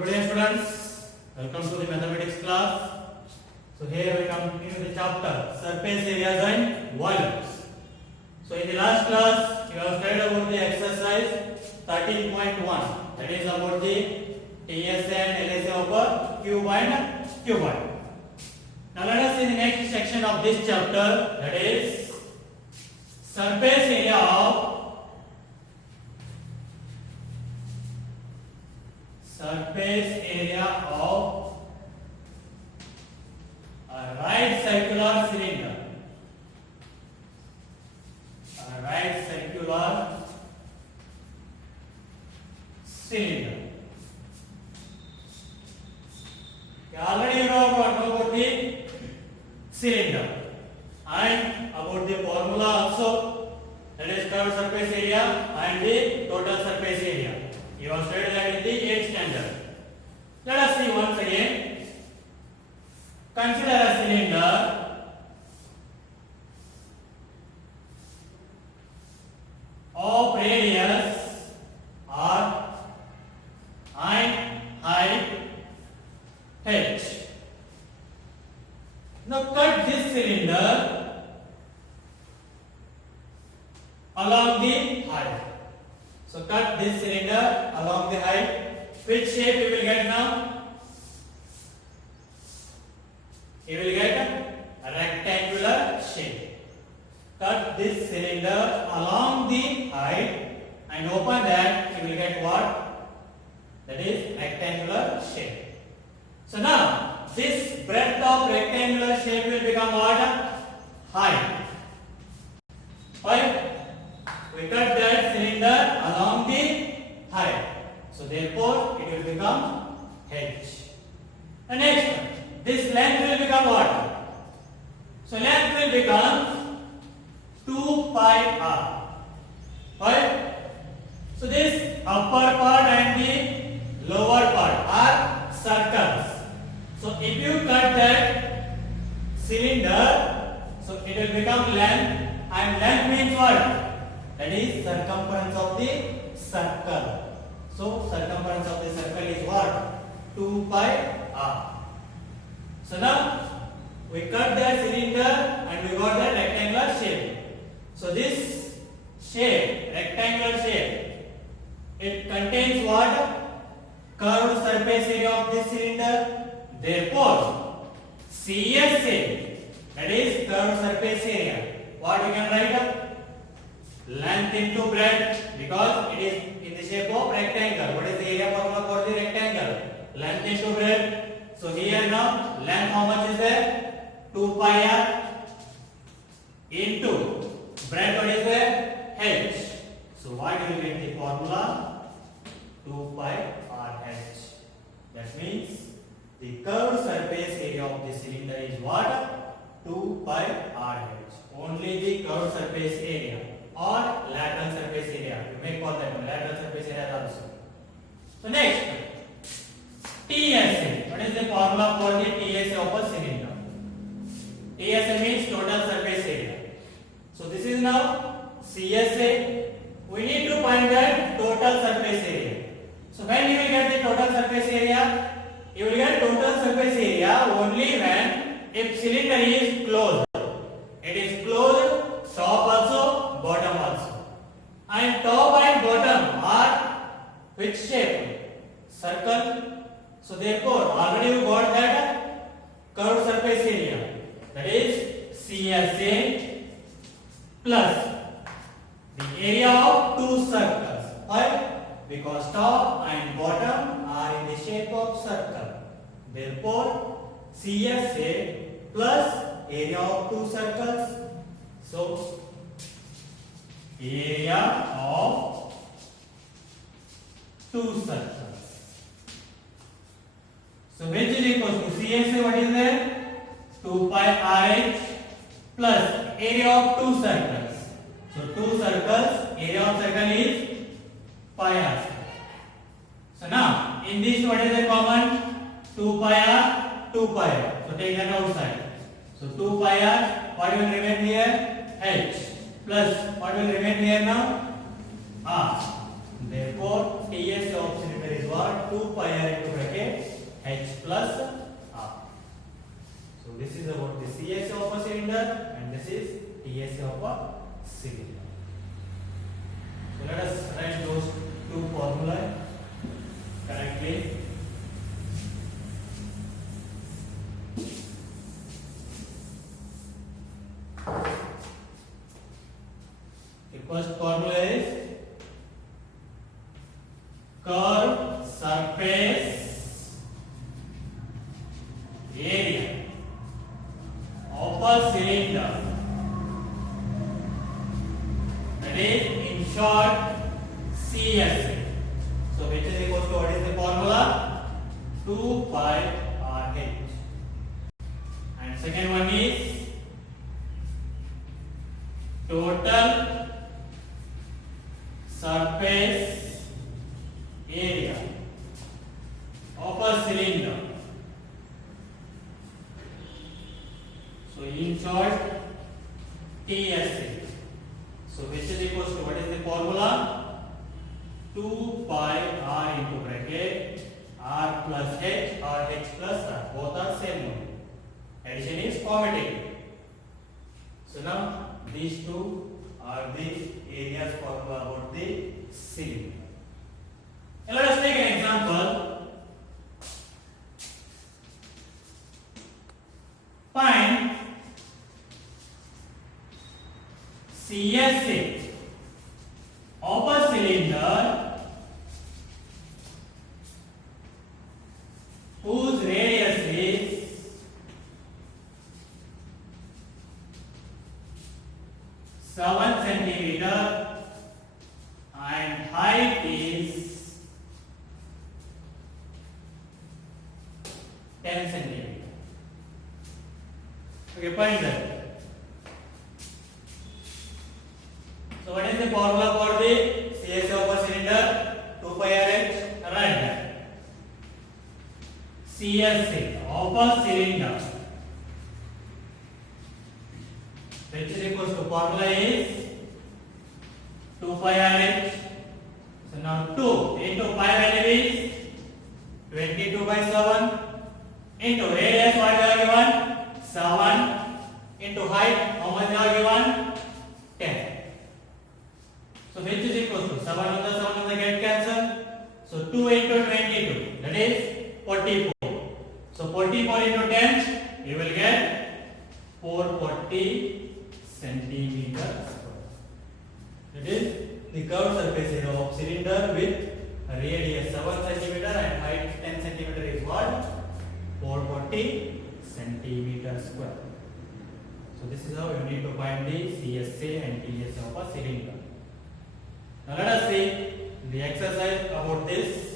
Good day students, welcome to the mathematics class. So here we continue the chapter surface areas and volumes. So in the last class you have studied about the exercise 13.1, that is about the TSA and LSA of cube and cuboid. Now let us see the next section of this chapter, that is surface area of a right circular cylinder. A right circular cylinder. Already you know about the cylinder and about the formula also, that is curved surface area and the total surface area. You have studied that in the 8th standard. Let us see once again. Consider a cylinder of radius r and height h. Now cut this cylinder along the height. So cut this cylinder along the height. Which shape you will get now? You will get a rectangular shape. Cut this cylinder along the height and open that, you will get what? That is rectangular shape. So now this breadth of rectangular shape will become what? Height. Right? We cut that cylinder along the height. So therefore it will become h. The next one, this length will become what? So length will become 2 pi r. Right? So this upper part and the lower part are circles. So if you cut that cylinder, so it will become length, and length means what? That is circumference of the circle. So circumference of the circle is what? 2 pi r. So now we cut that cylinder and we got that rectangular shape. So this shape, rectangular shape, it contains what? Curved surface area of this cylinder. Therefore, CSA, that is curved surface area, what we can write? Length into breadth, because it is in the shape of rectangle. What is the area formula for the rectangle? Length into breadth. So here now length how much is there? 2 pi r into breadth what is there? H. So what will get the formula? 2 pi r h. That means the curved surface area of the cylinder is what? 2 pi r h. Only the curved surface area or lateral surface area. You may call that lateral surface area also. So next, TSA. What is the formula for the TSA of a cylinder? TSA means total surface area. So this is now CSA. We need to find that total surface area. So when you will get the total surface area? You will get total surface area only when if cylinder is closed. It is closed, top also, bottom also. And top and bottom are which shape? Circle. So therefore already we got that curved surface area, that is CSA plus the area of two circles. Why? Because top and bottom are in the shape of circle. Therefore CSA plus area of two circles. So area of two circles. So which is equal to CSA, what is there? 2 pi RH plus area of two circles. So two circles, area of circle is pi r. So now in this what is the common? 2 pi r, 2 pi r. So take that outside. So 2 pi r, what will remain here? H plus what will remain here now? R. Therefore TSA of cylinder is what? 2 pi r into bracket plus R. So this is about the CSA of a cylinder and this is TSA of a cylinder. So let us write those two formulae correctly. The first formula is curved surface area of a cylinder, that is in short CSA. So which is equal to what is the formula? 2 pi RH. And second one is total surface area of a cylinder. So in short TSA. So which is equal to what is the formula? 2 pi R into bracket R plus H or H plus R. Both are same only. Addition is commutative. So now these two are the areas formula about the cylinder. And let us take an example. Find CSA of a cylinder whose radius is 7 centimeter and height is 10 centimeter. Okay, find that. So what is the formula for the CSA of a cylinder? 2 pi RH. Write that. CSA of a cylinder, which is equal to formula is 2 pi RH. So now 2 into pi value is 22 by 7 into radius what you are given 7 into height how much you are given 10. So which is equal to 7 on the get cancel. So 2 into 22 that is 44. So 44 into 10 you will get 440 centimeters square. That is the curved surface area of cylinder with radius 7 centimeter and height 10 centimeter is what? 440 centimeters square. So this is how you need to find the CSA and TSA of a cylinder. Now let us see the exercise about this.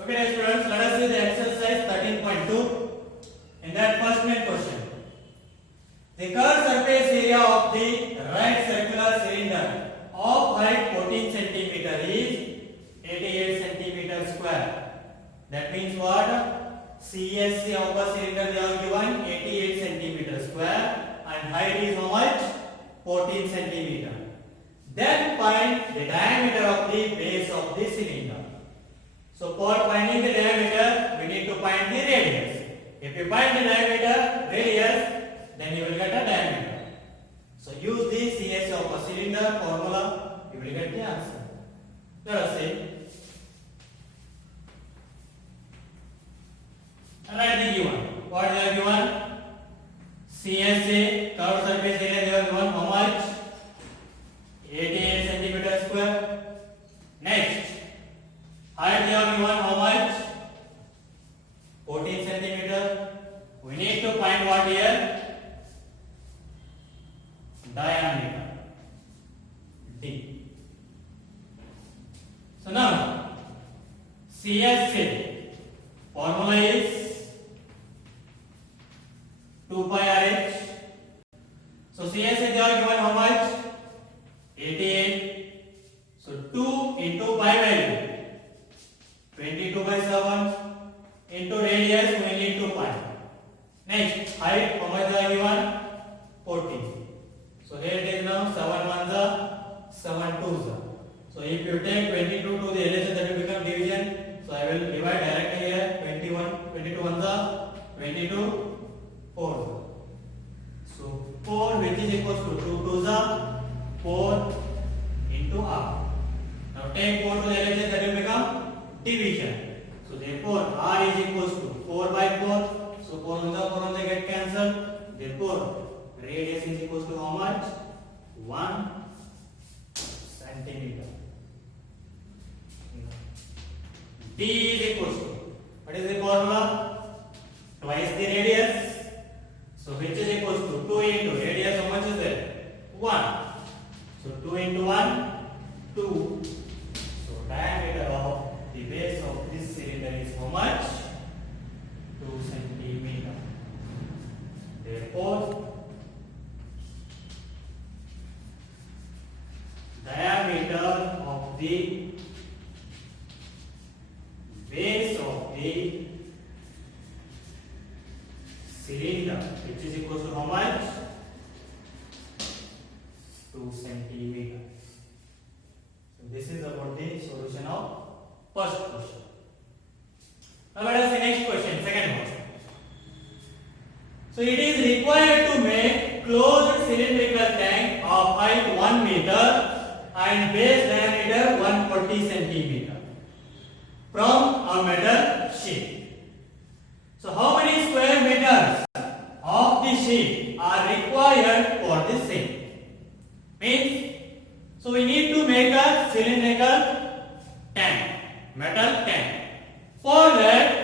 Okay, dear students, let us see the exercise 13.2. In that first main question, the curved surface area of the right circular cylinder of height 14 centimeter is 88 centimeter square. That means what? CSA of a cylinder they are given 88 centimeter square and height is how much? 14 centimeter. Then find the diameter of the base of the cylinder. So for finding the diameter, we need to find the radius. If you find the diameter, radius, then you will get a diameter. So use the CSA of a cylinder formula, you will get the answer. Let us see. Write the given. What they are given? CSA, curved surface area, they are given how much? 88 centimeter square. Next, height they are given how much? 14 centimeter. We need to find what here? Diameter. D. So now, CSA formula is 2 pi RH. So CSA they are given how much? 88. So 2 into pi value 22 by 7 into radius we need to find. Next height how much they are given? 14. So here it is now 7 ones are 7 twos are. So if you take 22 to the LHS, that will become division. So I will divide directly here. 22 ones are 22 4s. So 4 which is equals to 2 twos are 4 into r. Now take 4 to the LHS, that will become division. So therefore r is equals to 4 by 4. So 4 on the get cancelled. Therefore radius is equals to how much? 1 centimeter. D is equals to, what is the formula? Twice the radius. So which is equals to 2 into radius, how much is there? 1. So 2 into 1, 2. So diameter of the base of this cylinder is how much? 2 centimeter. Therefore diameter of the base of the cylinder, which is equal to how much? 2 centimeter. So this is about the solution of first question. Now let us see next question, second one. So it is required to make closed cylindrical tank of height 1 meter and base diameter 140 centimeter from a metal sheet. So how many square meters of the sheet are required for this thing? Means, so we need to make a cylindrical tank, metal tank. For that,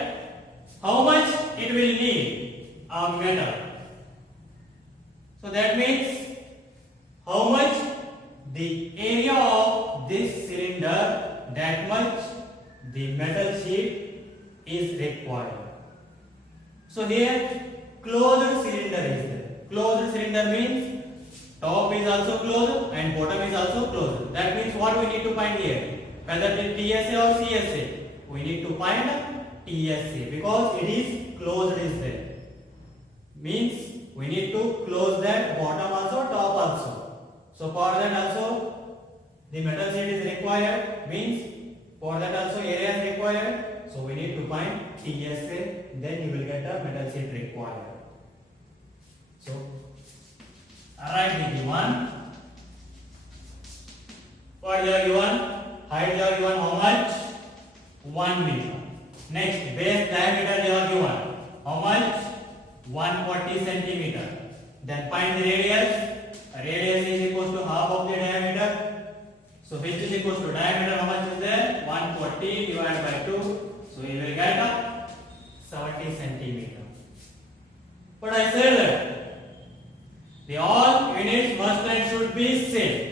how much it will need? A metal. So that means how much the area of this cylinder, that much the metal sheet is required. So here closed cylinder is there. Closed cylinder means top is also closed and bottom is also closed. That means what we need to find here? Whether it is TSA or CSA. We need to find TSA because it is closed is there. Means we need to close that bottom also, top also. So for that also the metal sheet is required. Means for that also area is required. So we need to find TSA. Then you will get the metal sheet required. So write the given. For the given height they are given how much? 1 meter. Next base diameter they are given how much? 140 centimeter. Then find the radius. Radius is equal to half of the diameter. So which is equal to diameter, how much is there? 140 divided by 2. So you will get 70 centimeter. But I said that the all units must and should be same.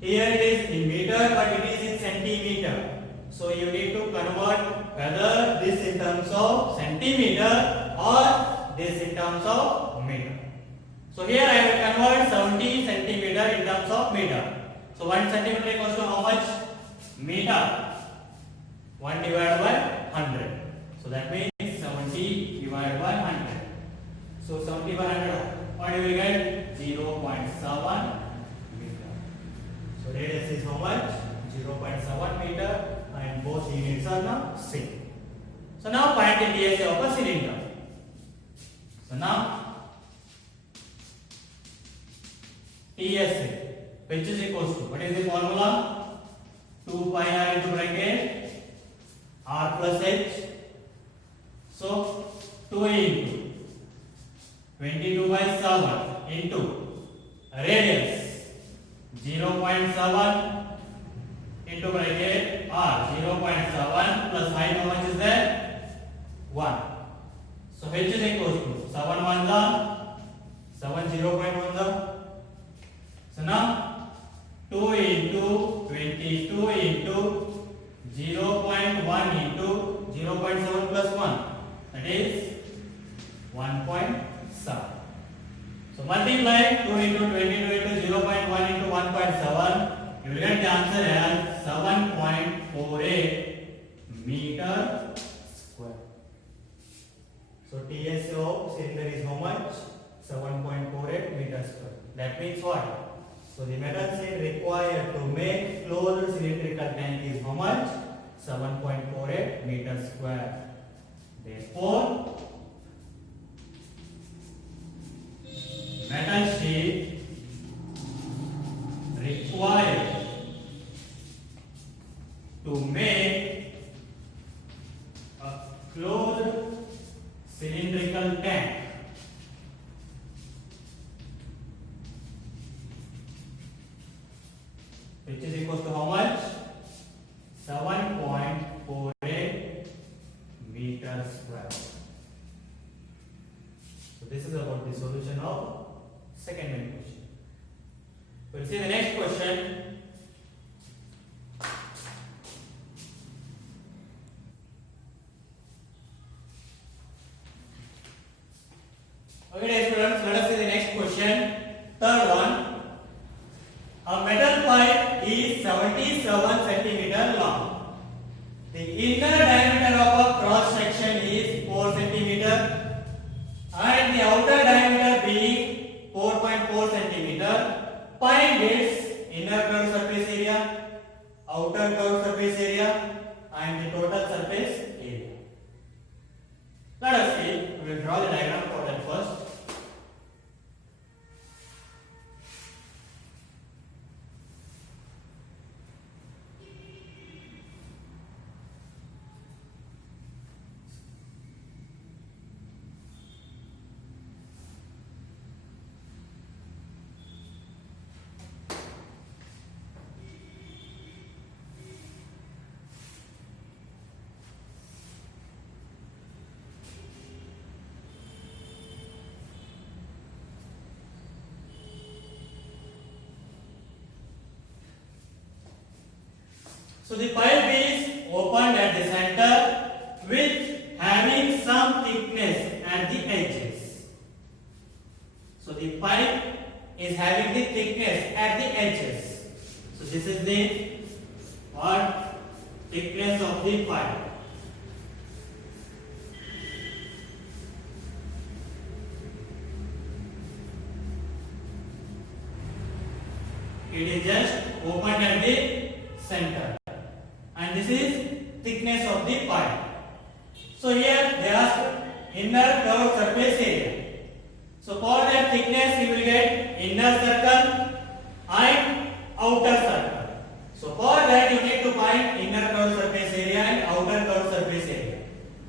Here it is in meter, but it is in centimeter. So you need to convert whether this in terms of centimeter or this in terms of meter. So here I will convert 70 centimeter in terms of meter. So 1 centimeter equals to how much? Meter. 1 divided by 100. So that means 70 divided by 100. So 70 by 100, what you will get? 0.7 meter. So radius is how much? 0.7 meter and both units are now same. So now find the TSA of a cylinder. So now TSA, which is equals to, what is the formula? 2 pi r into bracket r plus h. So 2 into 22 by 7 into radius 0.7 into bracket r 0.7 plus height, how much is there? 1. So h is equals to 7 1 the 7 0.1 the. So now 2 into 22 into 0.1 into 0.7 plus 1, that is 1.7. So multiply 2 into 22 into 0.1 into 1.7, you will get the answer as 7.48 meter square. So TSA of cylinder is how much? 7.48 7.48 meters square. That means what? So the metal sheet required to make closed cylindrical tank is how much? 7.48 meters square. Therefore, metal sheet required to make a closed cylindrical tank which is equals to how much? 7.48 meters square. So this is about the solution of second main question. We'll see the next question. Okay, dear students, let us see the next question. Third one. A metal pipe is 77 centimeter long. The inner diameter of a cross section is 4 centimeter and the outer diameter being 4.4 centimeter. Find its inner curved surface area, outer curved surface area and the total surface area. Let us see. We will draw the diagram for that first. So the pipe is opened at the center with having some thickness at the edges. So the pipe is having the thickness at the edges. So this is the what thickness of the pipe. It is just opened at the center. And this is thickness of the pipe. So here they ask inner curved surface area. So for that thickness you will get inner circle and outer circle. So for that you need to find inner curved surface area and outer curved surface area.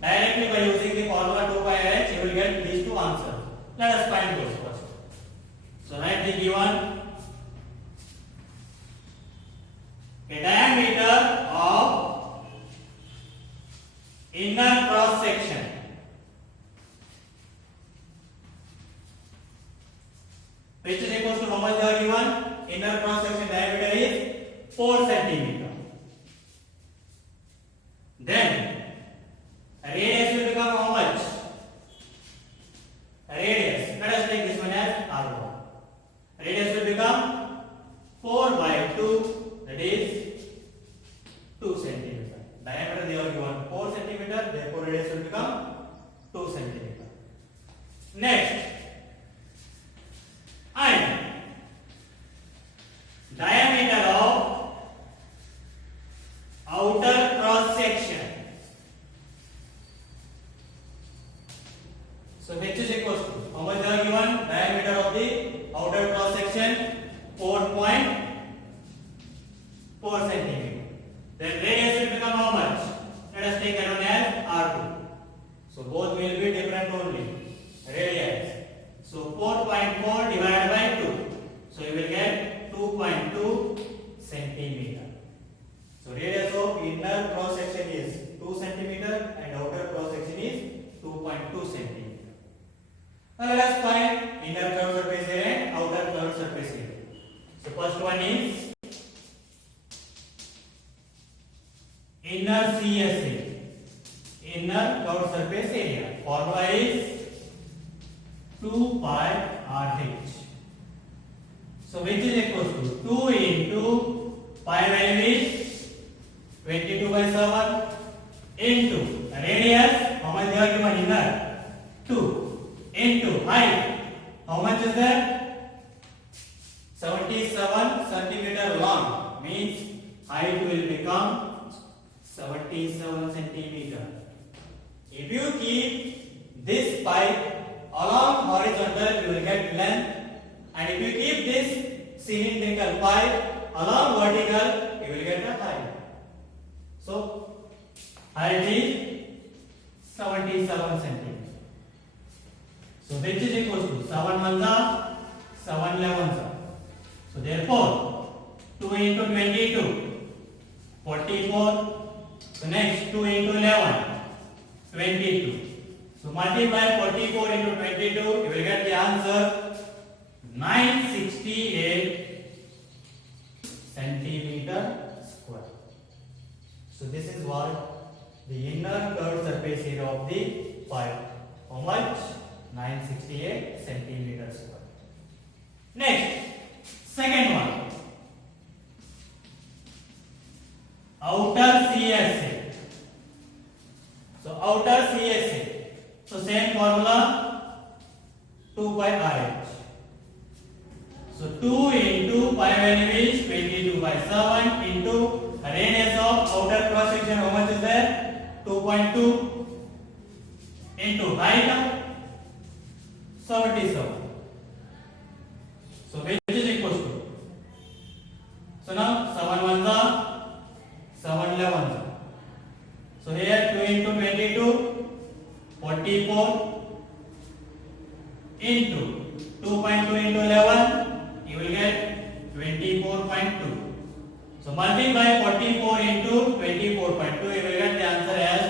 Directly by using the formula 2 pi r h you will get these two answers. Let us find those first. So write the given a diameter of inner cross section which is equals to how much they are given? Inner cross section diameter is 4 centimeter. Then radius will become how much? Radius, let us take this one as R1. Radius will become 4 by 2, that is 2 centimeter. Diameter they are given 4 centimeter, therefore radius will become 2 centimeter. Next, and diameter of outer cross section. So h is equals to how much they are given? Diameter of the outer cross section 4.4 centimeter. Then radius will become how much? Let us take that one as R2. So both will be different only. Radius. So 4.4 divided by 2. So you will get 2.2 centimeter. So radius of inner cross section is 2 centimeter and outer cross section is 2.2 centimeter. Now let us find inner curved surface area and outer curved surface area. So first one is inner CSA, inner curved surface area. Formula is 2 pi RH. So which is equals to 2 into pi value is 22 by 7 into radius, how much they are given inner? 2 into height How much is that? 77 centimeter long. Means height will become 77 centimeter. If you keep this pipe along horizontal, you will get length. And if you keep this cylindrical pipe along vertical, you will get the height. So, height is 77 centimeter. So, which is equal to 7 1 7 11. So, therefore, 2 into 22, 44. So, next 2 into 11, 22. So, multiply 44 into 22, you will get the answer 968 centimeter square. So, this is what the inner curved surface area of the pipe. How much? 968 centimeter square. Next, second one. Outer CSA. So, outer CSA. So, same formula 2 by RH. So, 2 into pi value is 22 by 7 into radius of outer cross section. How much is there? 2.2 into height 77. So, which is equal to? So, now 7 1 7 11. So, here 2 into 22, 44 into 2.2 into 11, you will get 24.2. So, multiply 44 into 24.2, you will get the answer as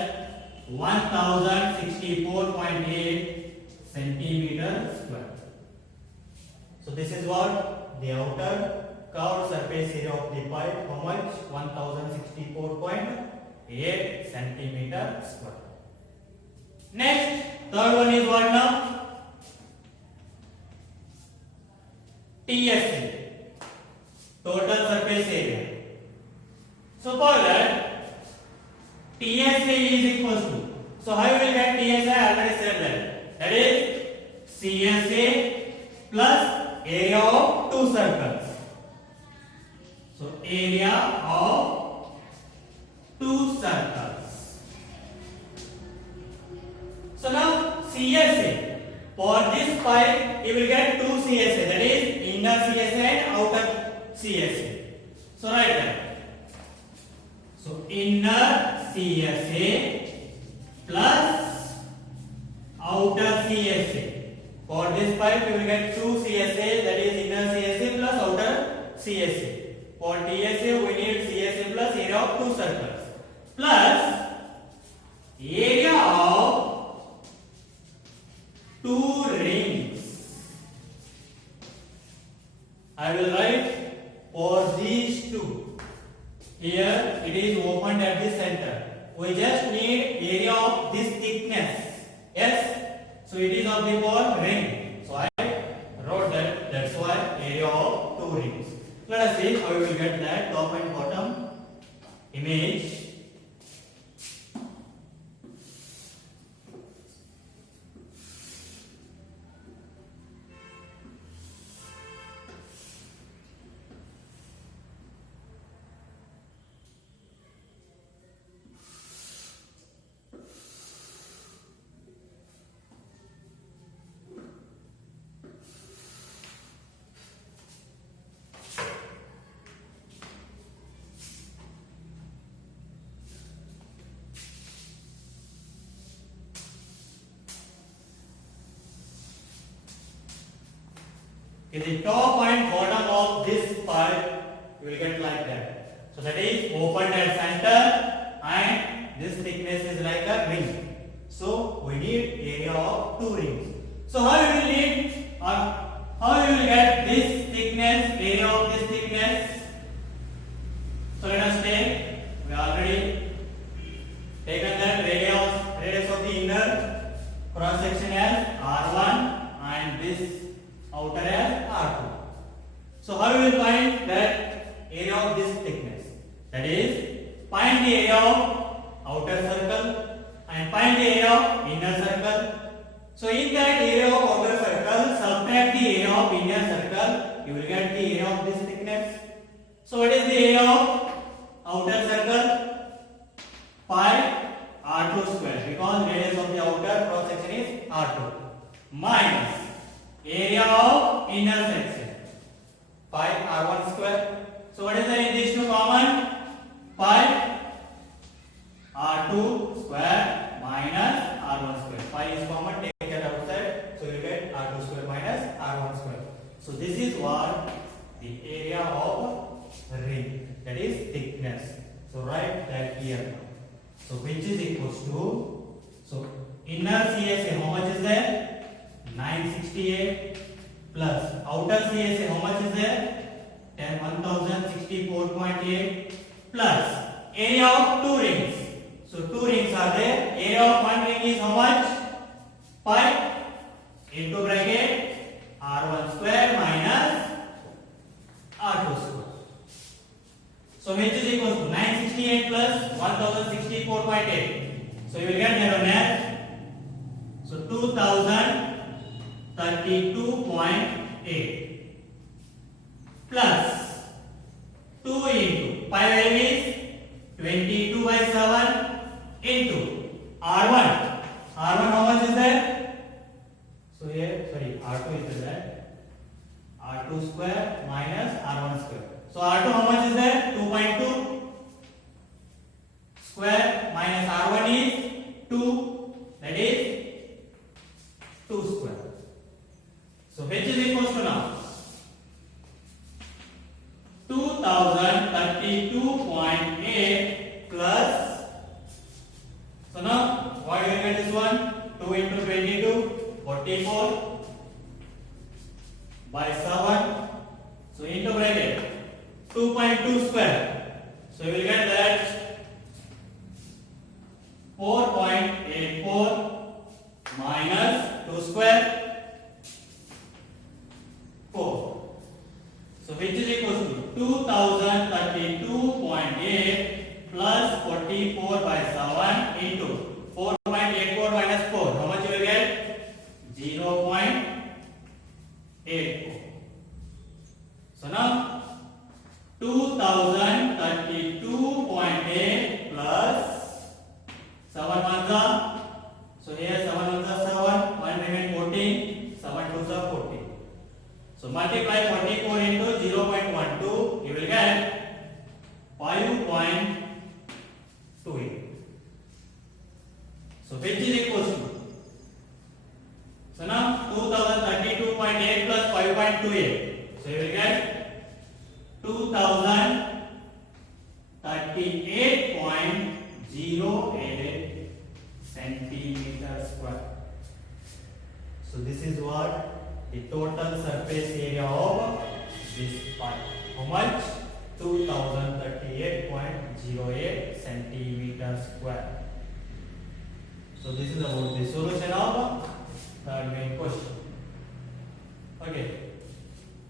1064.8 centimeter square. So, this is what the outer curved surface area of the pipe. How much? 1064.8 centimeter square. Next, third one is what now? TSA, total surface area. So, for that, TSA is equal to. So, how you will get TSA? I already said that. That is CSA plus area of two circles. So, area of two circles. So, now CSA. For this pipe, you will get two CSA. That is inner CSA and outer CSA. So, write that. So, inner CSA plus outer CSA. For this pipe, you will get two CSA, that is inner CSA plus outer CSA. For TSA, we need CSA plus area of two circles plus area of two rings. I will write for these two. Here it is opened at the center. We just need area of this thickness. Yes. So it is of the ball ring. So I wrote that. That's why area of two rings. Let us see how we will get that top and bottom image. The top and bottom of this pipe you will get like that. So that is opened at center and this thickness is like a ring. So we need area of two rings. So how you will need or how you will get this thickness, area of this thickness? So let us take, we already taken that radius of the inner cross section as R1 and this outer as R2. So how you will find that area of this thickness? That is, find the area of outer circle and find the area of inner circle. So in that area of outer circle, circle, subtract the area of inner circle, you will get the area of this thickness. So what is the area of outer circle? Pi r2 square, because radius of the outer cross section is r2, minus area of inner section pi r1 square. So what is the these two common? Pi r2 square minus r1 square. Pi is common, take it outside, so you will get r2 square minus r1 square. So this is what the area of ring, that is thickness. So write that here. So which is equals to, so inner CSA how much is there? 968 plus outer CSA how much is there? 1064.8 plus area of two rings. So two rings are there. Area of one ring is how much? Pi into bracket r1 square minus r2 square. So which is equals to 968 plus 1064.8. So you will get here on net. So 2032.8 plus 2 into pi value is 22 by 7 into r1. R1 how much is that? So here, sorry, r2 is that r2 square minus r1 square. So r2 how much is that? 2.2 square minus r1 is 2, that is 2 square. So which is equals to now 2032.8 plus, so now what do you get this one? 2 into 22, 44 by 7. So into bracket 2.2 square. So you will get that 4.84 minus 2 square 4. So which is equals to 2032.8 plus 44 by 7 into 4.84 minus 4. How much you will get? 0.84. So now 2032.8 plus 7 ones are, so here 7 ones are 7, 1 remain 14, 7 twos are 14. So multiply 44 into 0.12, you will get 5.28. So which is equals to, so now 2032.8 plus 5.28, so you will get 2038.08 centimeter square. So this is what the total surface area of this pipe. How much? 2038.08 centimeter square. So this is about the solution of third main question. Okay.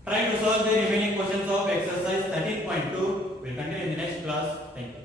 Try to solve the remaining questions of exercise 13.2. We'll continue in the next class. Thank you.